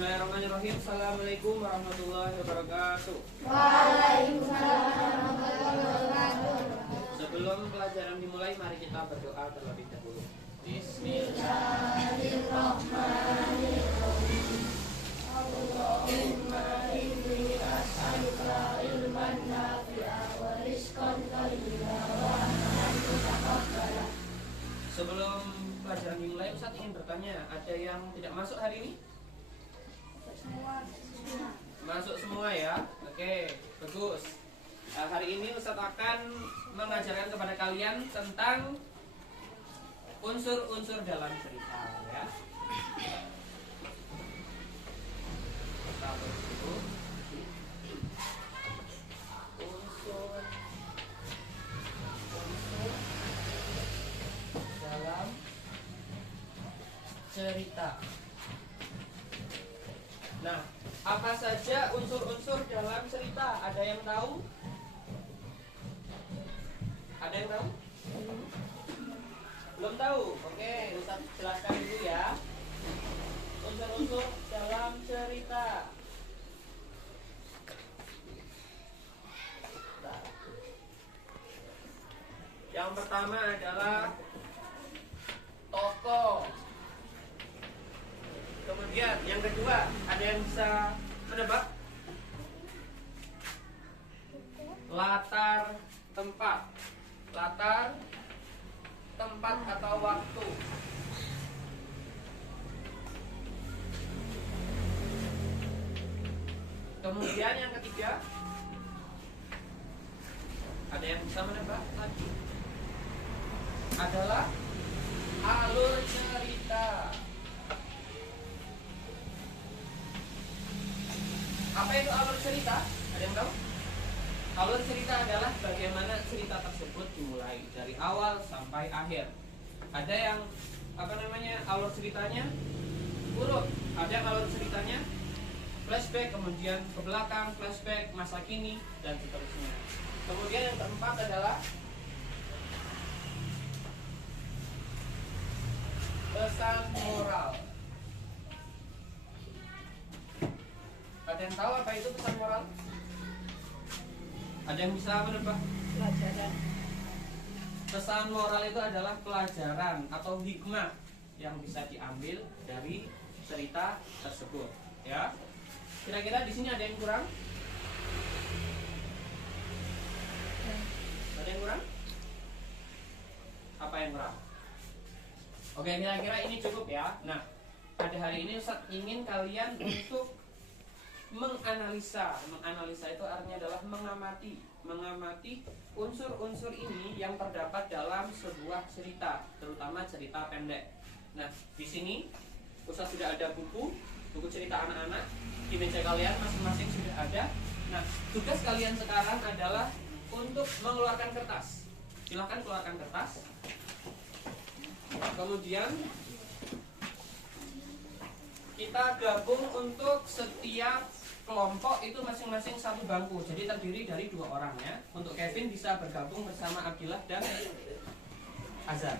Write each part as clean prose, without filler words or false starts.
Bismillahirrahmanirrahim. Assalamualaikum warahmatullahi wabarakatuh. Waalaikumsalam warahmatullahi wabarakatuh. Sebelum pelajaran dimulai, mari kita berdoa terlebih dahulu. Bismillahirrahmanirrahim. Allahumma inni as'aluka ilman nafi'a wa rizqan thayyiban wa amalan mutaqabbala. Sebelum pelajaran dimulai, Ustaz ingin bertanya, ada yang tidak masuk hari ini? Masuk semua ya. Oke, bagus. Hari ini Ustaz akan mengajarkan kepada kalian tentang unsur-unsur dalam cerita ya. Kita tulis dulu. Unsur dalam cerita. Nah, apa saja unsur-unsur dalam cerita? Ada yang tahu? Ada yang tahu? Belum tahu? Oke, Ustaz jelaskan dulu ya. Unsur-unsur dalam cerita. Nah, yang pertama adalah tokoh. Kemudian yang kedua, ada yang bisa menebak? Latar tempat. Latar tempat atau waktu. Kemudian yang ketiga, ada yang bisa menebak lagi? Adalah alur cerita. Apa itu alur cerita? Ada yang tahu? Alur cerita adalah bagaimana cerita tersebut dimulai dari awal sampai akhir. Ada yang alur ceritanya urut, ada yang alur ceritanya flashback, kemudian ke belakang, flashback, masa kini, dan seterusnya. Kemudian yang keempat adalah pesan moral. Ada yang tahu apa itu pesan moral? Ada yang bisa menebak? Pelajaran. Pesan moral itu adalah pelajaran atau hikmah yang bisa diambil dari cerita tersebut. Ya, kira-kira di sini ada yang kurang? Ada yang kurang? Apa yang kurang? Oke, kira-kira ini cukup ya. Nah, pada hari ini Ustaz ingin kalian untuk menganalisa. Menganalisa itu artinya adalah mengamati unsur-unsur ini yang terdapat dalam sebuah cerita, terutama cerita pendek. Nah, di sini Ustaz sudah ada buku cerita anak-anak di meja kalian masing-masing sudah ada. Nah, tugas kalian sekarang adalah untuk mengeluarkan kertas. Silahkan keluarkan kertas. Kemudian kita gabung untuk setiap kelompok itu masing-masing satu bangku. Jadi terdiri dari 2 orang ya. Untuk Kevin bisa bergabung bersama Abdillah dan Azhar.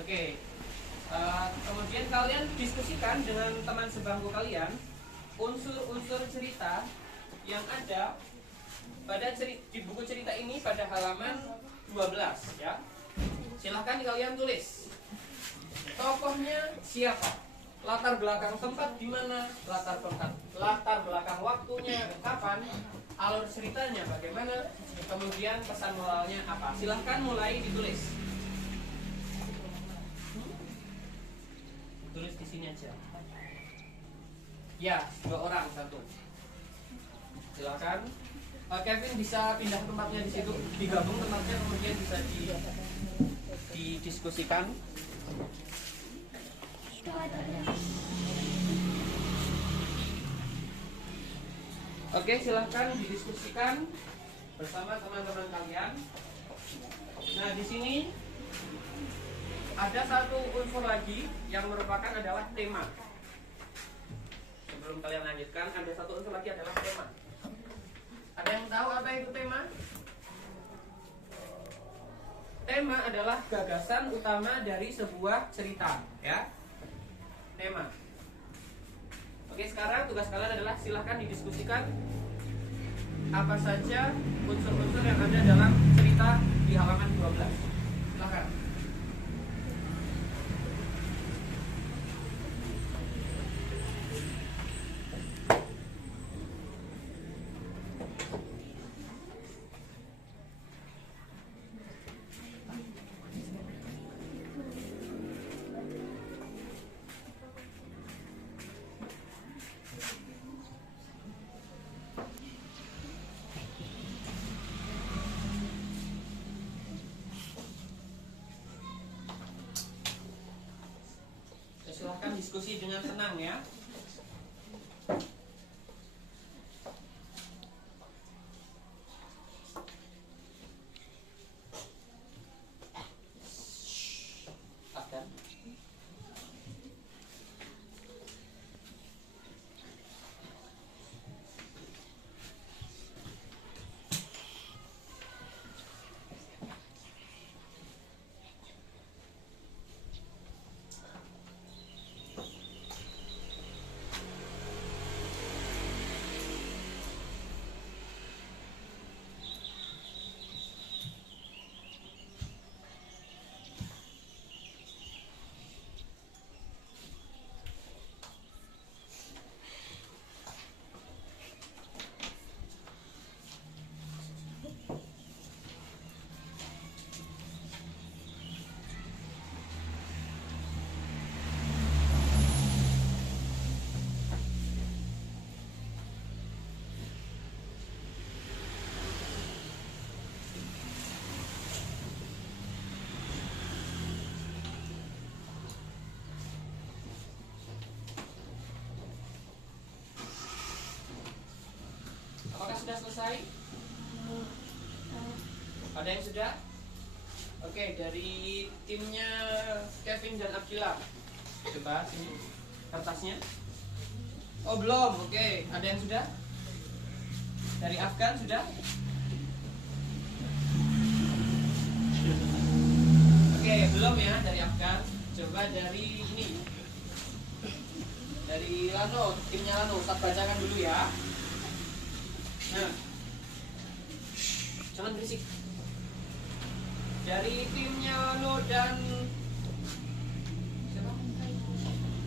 Oke. Kemudian kalian diskusikan dengan teman sebangku kalian unsur-unsur cerita yang ada pada di buku cerita ini pada halaman 12 ya. Silahkan kalian tulis. Tokohnya siapa? Latar belakang tempat di mana, latar belakang waktunya kapan, alur ceritanya bagaimana, kemudian pesan moralnya apa. Silahkan mulai ditulis. Tulis di sini aja. Ya, 2 orang satu. Silahkan. Kevin bisa pindah tempatnya di situ, digabung tempatnya, kemudian bisa didiskusikan. Oke, silahkan didiskusikan bersama teman-teman kalian. Nah, di sini ada satu unsur lagi yang merupakan adalah tema. Sebelum kalian lanjutkan, ada satu unsur lagi adalah tema. Ada yang tahu apa itu tema? Tema adalah gagasan utama dari sebuah cerita, ya. Tema. Oke, sekarang tugas kalian adalah silahkan didiskusikan apa saja unsur-unsur yang ada dalam cerita di halaman 12. Silahkan. Silahkan diskusi dengan tenang ya. Afgan. Apakah sudah selesai? Ada yang sudah? Oke, dari timnya Kevin dan Abdillah. Coba sini kertasnya. Oh belum, oke. Ada yang sudah? Dari Afgan sudah? Oke, belum ya dari Afgan. Coba dari ini. Dari Lano, timnya Lano. Ustaz bacakan dulu ya. Nah, jangan berisik. Dari timnya Lano dan siapa?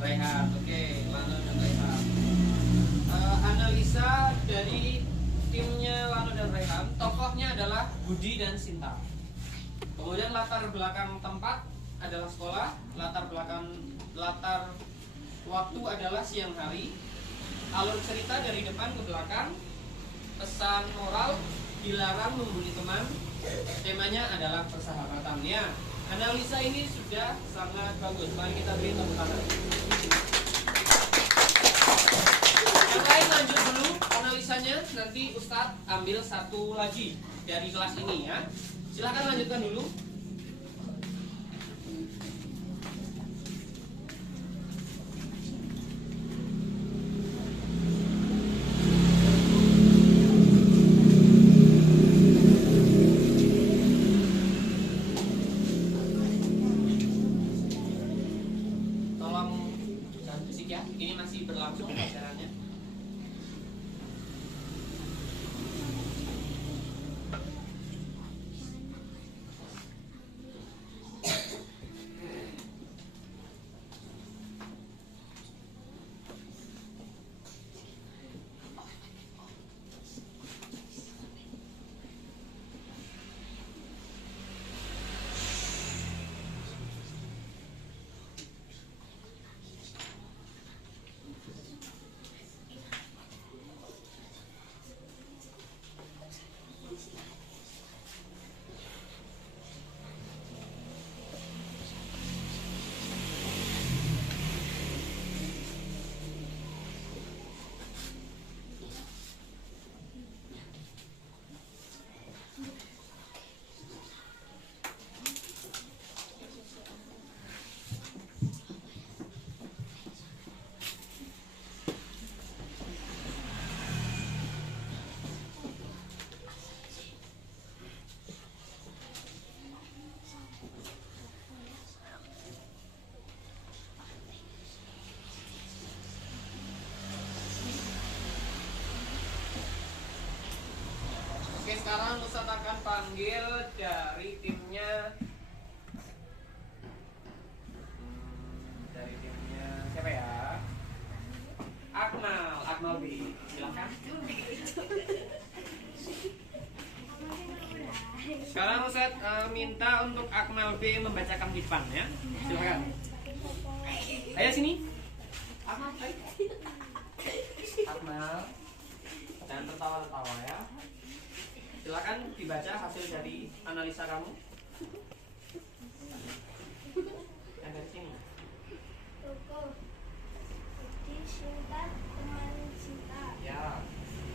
Rehan. Oke, Lano dan Rehan. Analisa dari timnya Lano dan Rehan. Tokohnya adalah Budi dan Sinta. Kemudian latar belakang tempat adalah sekolah. Latar waktu adalah siang hari. Alur cerita dari depan ke belakang. Pesan moral, dilarang membunuh teman. Temanya adalah persahabatan ya. Analisa ini sudah sangat bagus. Mari kita beri tepuk tangan. Yang lain lanjut dulu analisanya. Nanti Ustadz ambil satu lagi dari kelas ini ya. Silahkan lanjutkan dulu. Ini masih berlangsung pelajarannya. sekarang Ustaz akan panggil dari timnya. Dari timnya siapa ya? Akmal B. Silakan. Sekarang Ustaz minta untuk Akmal B membacakan tipan ya. Silakan. Ayo sini. Akmal, ayo. Akmal. Jangan tertawa-tertawa ya. Silakan dibaca hasil dari analisa kamu. Yang dari sini. Toko Budi Sinta teman cinta. Ya.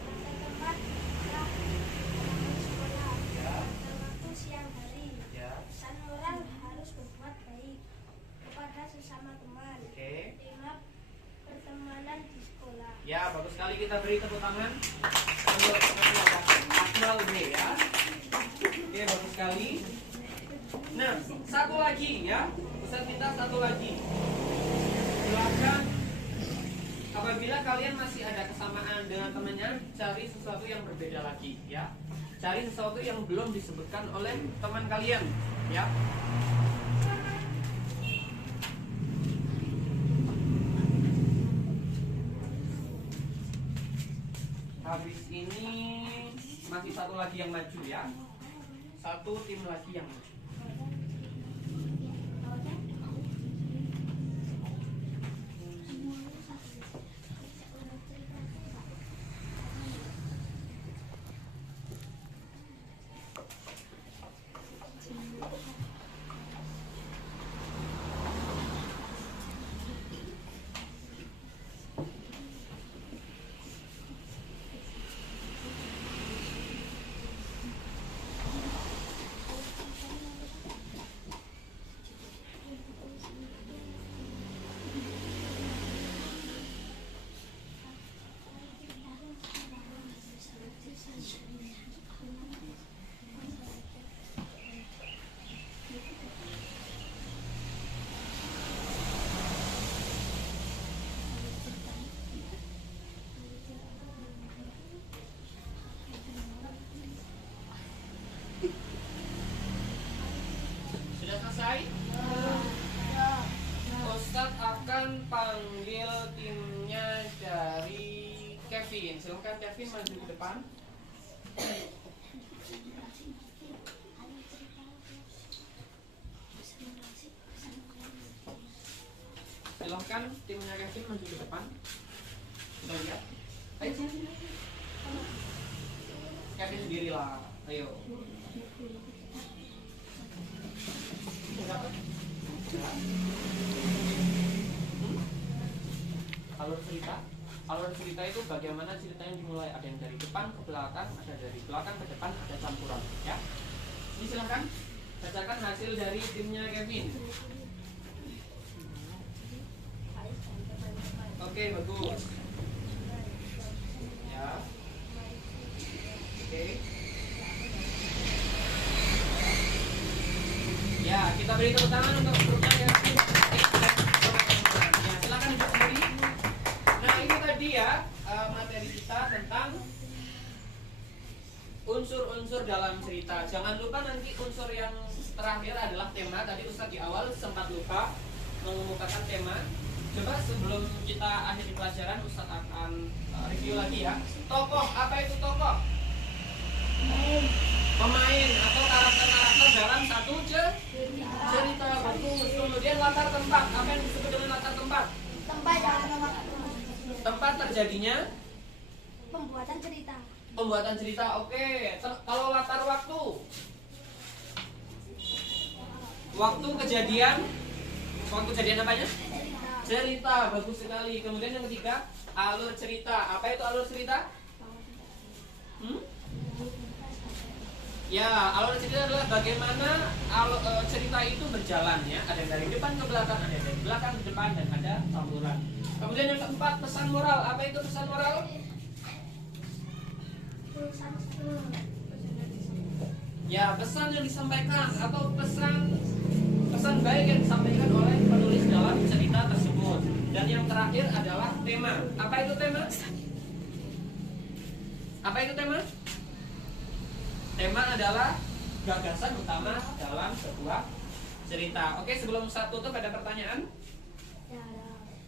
Masa tempat telah teman sekolah. Ya. Pada waktu siang hari. Ya. Pesan moral harus berbuat baik kepada sesama teman. Oke. Ingat pertemanan di sekolah. Ya, bagus sekali, kita beri tepuk tangan untuk Akmal B ya. Oke, bagus sekali. Nah, satu lagi ya. Ustaz minta satu lagi. Silakan. Apabila kalian masih ada kesamaan dengan temannya, cari sesuatu yang berbeda lagi ya. Cari sesuatu yang belum disebutkan oleh teman kalian ya. Habis ini masih satu lagi yang maju ya. Satu tim lagi yang maju. Sudah selesai? Ustadz akan panggil timnya dari Kevin. Silakan Kevin maju ke depan. Silakan timnya Kevin maju ke depan. Kita lihat. Ayo sini. Kevin sendirilah. Ayo. Alur cerita itu bagaimana ceritanya dimulai, ada yang dari depan ke belakang, ada dari belakang ke depan, ada campuran ya. Ini silahkan bacakan hasil dari timnya Kevin. Oke, bagus ya. Oke ya, kita beri tepuk tangan untuk grupnya Kevin. Ya, silakan duduk kembali. Nah, ini tadi ya materi kita tentang unsur-unsur dalam cerita. Jangan lupa nanti unsur yang terakhir adalah tema. Tadi Ustadz di awal sempat lupa mengemukakan tema. Coba sebelum kita akhiri pelajaran, Ustadz akan review lagi ya. Tokoh, apa itu tokoh? Pemain atau karakter-karakter dalam satu cerita. Bagus. Kemudian latar tempat, apa yang disebut dengan latar tempat? Tempat terjadinya Pembuatan cerita. pembuatan cerita. Oke. Kalau latar waktu, waktu kejadian apanya? Cerita. Bagus sekali. Kemudian yang ketiga, alur cerita. Apa itu alur cerita? Ya, alur cerita adalah bagaimana cerita itu berjalan ya. Ada dari depan ke belakang, ada dari belakang ke depan, dan ada campuran. Kemudian yang keempat, pesan moral. Apa itu pesan moral? Ya, pesan yang disampaikan atau pesan baik yang disampaikan oleh penulis dalam cerita tersebut. Dan yang terakhir adalah tema. Apa itu tema? Apa itu tema? Tema adalah gagasan utama dalam sebuah cerita. Oke, sebelum saya tutup ada pertanyaan?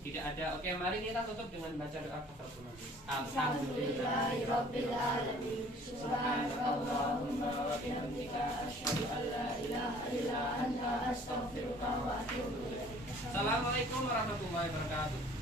Tidak ada. Oke, mari kita tutup dengan baca doa kafaratul majlis. Alhamdulillahirabbil alamin. Subhanakallahumma wa bihamdika asyhadu an la ilaha illa anta astaghfiruka wa atubu ilaik. Assalamualaikum warahmatullahi wabarakatuh.